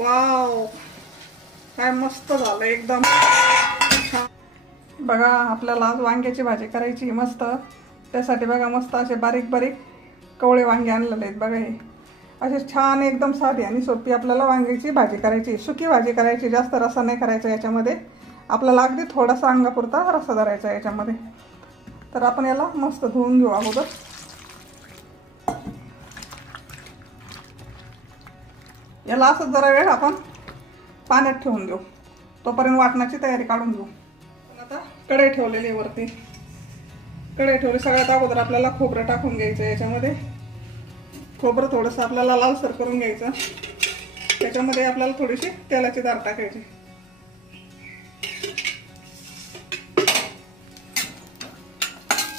Wow, काय मस्त झालं एकदम छान। बघा आपल्याला आज वांग्याची भाजी करायची मस्त। त्यासाठी बघा मस्त असे बारीक बारीक कवळे वांगे आणलेले आहेत बघा। हे असे छान एकदम साधी आणि सोपी आपल्याला वांग्याची भाजी करायची, सुकी भाजी करायची, जास्त रस्सा नाही करायचा याच्यामध्ये। आपल्याला अगदी थोडासा अंगापुरता रस्सा धरायचा याच्यामध्ये। तर आपण याला मस्त धुवून घेऊ अगोदर। याला असं जरा वेळ आपण पाण्यात ठेवून देऊ, तोपर्यंत वाटणाची तयारी काढून घेऊ। आता कढई ठेवलेली आहे वरती, कढई ठेवली। सगळ्यात अगोदर आपल्याला खोबरं टाकून घ्यायचं याच्यामध्ये। खोबरं थोडंसं आपल्याला लालसर करून घ्यायचं। त्याच्यामध्ये आपल्याला थोडीशी तेलाची धार टाकायची।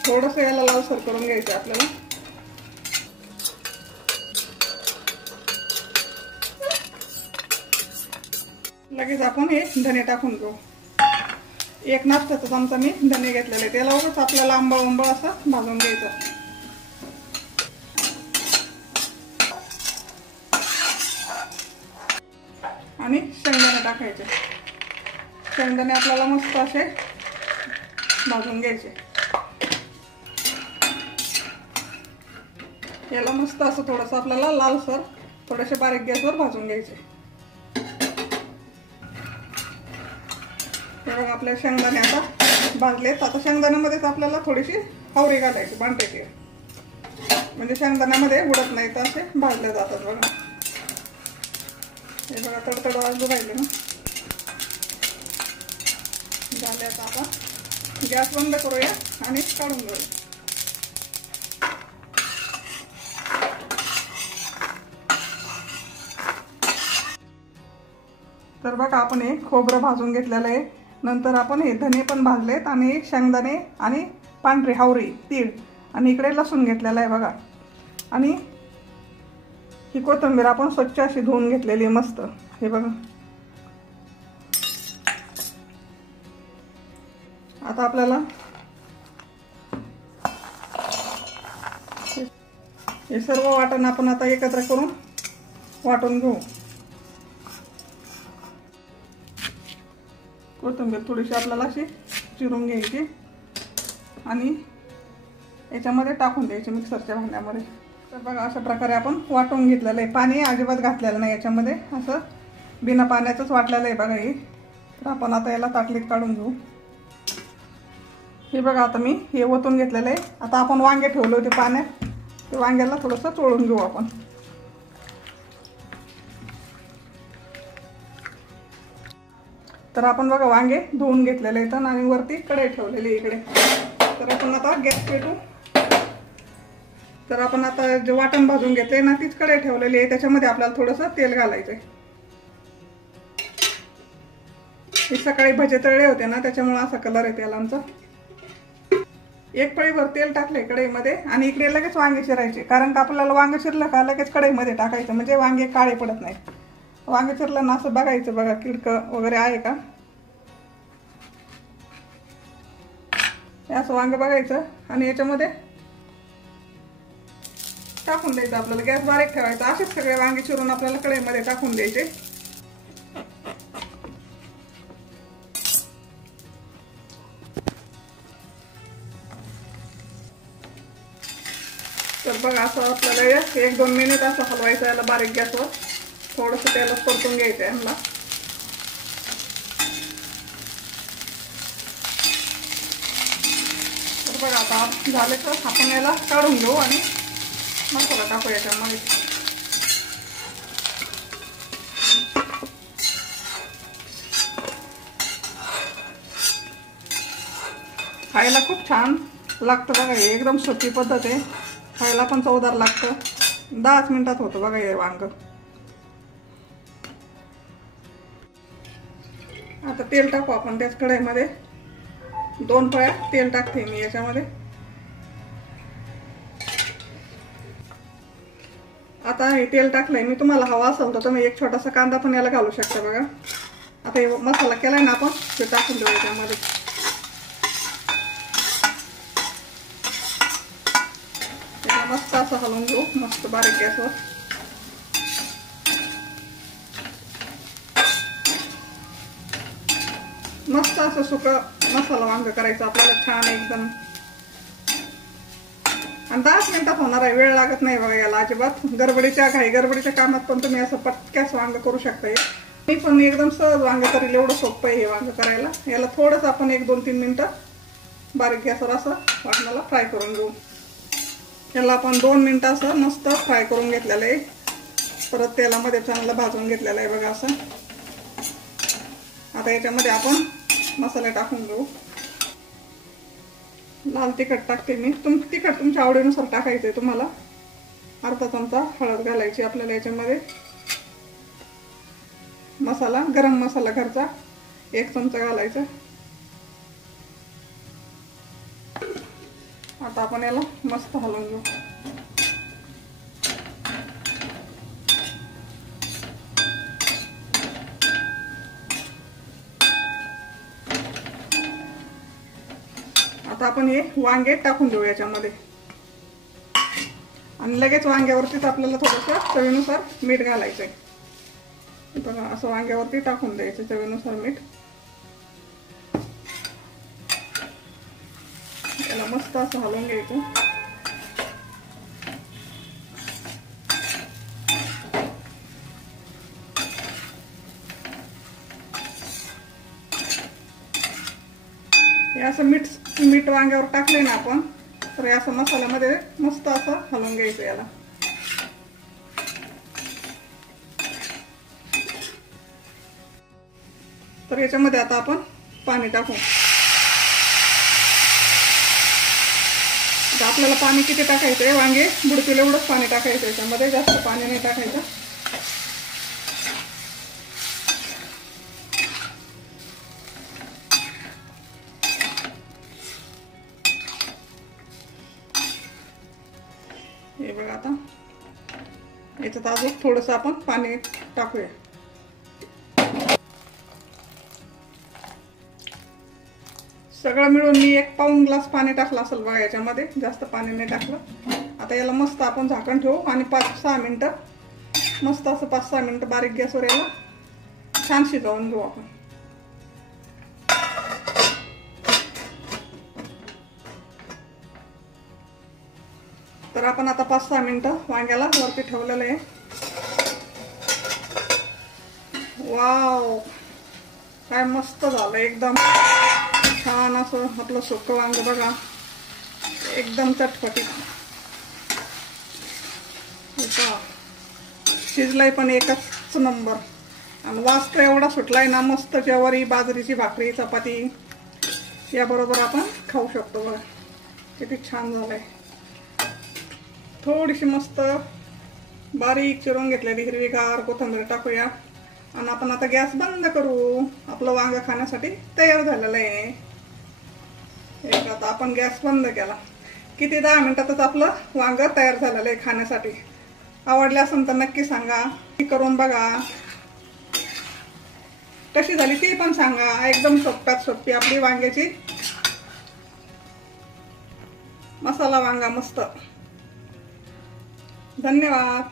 थोडंसं याला लालसर करून घ्यायचं आपल्याला। लगेच आपण हे धने टाकून घेऊ। एक नाश्त्याचा चमचा मी धने घेतलेले, त्याला उगाच आपल्याला आंबळ असं भाजून घ्यायचं। आणि शेंगदाणे टाकायचे। शेंगदाणे आपल्याला मस्त असे भाजून घ्यायचे। याला मस्त असं थोडंसं आपल्याला लालसर थोडेसे बारीक गॅसवर भाजून घ्यायचे। तर आपले शेंगदाणे आता भाजलेत। आता शेंगदाण्यामध्येच आपल्याला थोडीशी हावरी घालायची बांधायची, म्हणजे शेंगदाण्यामध्ये उडत नाही तर असे भाजले जातात बघा। हे बघा तडतड वाजू राहिले ना। झाले आता आपण गॅस बंद करूया आणि काढून घेऊया। तर बघा आपण हे खोबरं भाजून घेतलेलं आहे। नंतर आपण हे धने पण भाजलेत आणि शेंगदाणे आणि पांढरी हावरी तीळ आणि इकडे लसूण घेतलेला आहे बघा। आणि ही कोथिंबीर आपण स्वच्छ अशी धुवून घेतलेली आहे मस्त। हे बघा आता आपल्याला हे सर्व वाटण आपण आता एकत्र करून वाटून घेऊ। कोथिंबीर थोडीशी आपल्याला अशी चिरून घ्यायची आणि याच्यामध्ये टाकून द्यायची मिक्सरच्या भांड्यामध्ये। तर बघा अशा प्रकारे आपण वाटून घेतलेलं आहे। पाणी अजिबात घातलेलं नाही याच्यामध्ये, असं बिना पाण्याचंच वाटलेलं आहे बघा हे। तर आपण आता याला ताटलीत काढून घेऊ। हे बघा आता मी हे ओतून घेतलेलं आहे। आता आपण वांगे ठेवले होते पाण्यात, ते वांग्याला थोडंसं चोळून घेऊ आपण। तर आपण बघा वांगे धुवून घेतलेले आहेत आणि वरती कढई ठेवलेली इकडे। तर आपण आता गॅस पेटू। तर आपण आता जे वाटण भाजून घेतले ना तीच कढई ठेवलेली आहे, त्याच्यामध्ये आपल्याला थोडंसं तेल घालायचंय। हे सकाळी भजे तळले होते ना त्याच्यामुळे असा कलर आहे त्याला आमचा। एक पळीभर तेल टाकले कढईमध्ये आणि इकडे लगेच वांगे चिरायचे, कारण का आपल्याला वांगे चिरलं का लगेच कढईमध्ये टाकायचं, म्हणजे वांगे काळे पडत नाही। वांगे चिरलं ना असं बघायचं बघा किडकं वगैरे आहे का, असं वांगे बघायचं आणि याच्यामध्ये टाकून द्यायचं। आपल्याला गॅस बारीक ठेवायचा। असेच सगळे वांगे चिरून आपल्याला कढईमध्ये टाकून द्यायचे। तर बघा असं आपल्याला 1-2 मिनिट असं हलवायचं याला बारीक गॅसवर। थोडंसं तेलात परतून घ्यायचं यांना। तर बघा आता झाले तर आपण याला काढून घेऊ आणि मसाला टाकू याच्यामध्ये। खायला खूप छान लागतं बघा हे, एकदम सोपी पद्धत आहे। खायला पण चवदार लागतं। 10 मिनिटात होतं बघा हे वांग। आता तेल टाकू आपण त्याच कढईमध्ये। 2 पळ्या तेल टाकते मी याच्यामध्ये। आता हे तेल टाकलंय मी, तुम्हाला हवा असेल तर तुम्ही एक छोटासा कांदा पण याला घालू शकता बघा। आता हे मसाला केलाय ना आपण ते टाकून देऊ याच्यामध्ये। मस्त असं हलवून घेऊ मस्त बारीक गॅसवर। मस्त असं सुकं मसाला वांग करायचं आपल्याला छान एकदम. आणि 10 मिनिटात होणार आहे, वेळ लागत नाही बघा याला अजिबात. गडबडीच्या कामात पण तुम्ही असं पटक्यास वांग करू शकता. मी पण एकदम सहज वांग करेल, एवढं सोपं आहे हे वांग करायला. याला थोडंसं आपण 1-2-3 मिनिटं बारीक गॅसवर असं वाटणाला फ्राय करून घेऊ. याला आपण 2 मिनिटं असं मस्त फ्राय करून घेतलेलं आहे. परत तेलामध्ये चांगलं भाजून घेतलेलं आहे बघा असं. आता याच्यामध्ये आपण मसाले टाकून घेऊ. लाल तिखट टाकते मी. तिखट तुमच्या आवडीनुसार टाकायचंय तुम्हाला. अर्धा चमचा हळद घालायची आपल्याला याच्यामध्ये. मसाला गरम मसाला घरचा 1 चमचा घालायचा. आता आपण याला मस्त हलवून घेऊ. आता आपण हे वांगे टाकून देऊ याच्यामध्ये. आणि लगेच वांग्यावरतीच आपल्याला थोडंसं चवीनुसार मीठ घालायचंय बघा. असं वांग्यावरती टाकून द्यायचं चवीनुसार मीठ. याला मस्त असं हलवून घ्यायचं. हे असं मीठ वांग्यावर टाकले ना आपण, तर हे असं मसाल्यामध्ये मस्त असं हलवून घ्यायचं याला. तर याच्यामध्ये आता आपण पाणी टाकू. आपल्याला पाणी किती टाकायचं आहे, वांगे बुडतील एवढंच पाणी टाकायचं याच्यामध्ये, जास्त पाणी नाही टाकायचं. हे बघा आता याच्यात अजून थोडंसं आपण पाणी टाकूया. सगळं मिळून मी 1 पाऊण ग्लास पाणी टाकलं असेल बघा याच्यामध्ये, जास्त पाणी नाही टाकलं. आता याला मस्त आपण झाकण ठेवू आणि 5-6 मिनिटं मस्त असं 5-6 मिनिटं बारीक गॅसवर याला छान शिजवून घेऊ आपण. तर आपण आता 5-6 मिनिटं वांग्याला वरती ठेवलेलं आहे. वाव, काय मस्त झालं एकदम छान असं आपलं सुकं वांग बघा, एकदम चटपटीत शिजलंय पण एकच नंबर. आणि वास तर एवढा सुटलाय ना, मस्त ज्वारी बाजरीची भाकरी चपाती याबरोबर आपण खाऊ शकतो बघा. किती छान झालंय. थोडीशी मस्त बारीक चिरून घेतलेली हिरवीगार कोथिंबीर टाकूया आणि आपण आता गॅस बंद करू. आपलं वांग खाण्यासाठी तयार झालेलं आहे. आता आपण गॅस बंद केला. किती 10 मिनिटातच आपलं वांग तयार झालेलं आहे खाण्यासाठी. आवडले असेल तर नक्की सांगा, करून बघा. कशी झाली ती पण सांगा. एकदम सोप्यात सोपी आपली वांग्याची मसाला वांगा मस्त. धन्यवाद.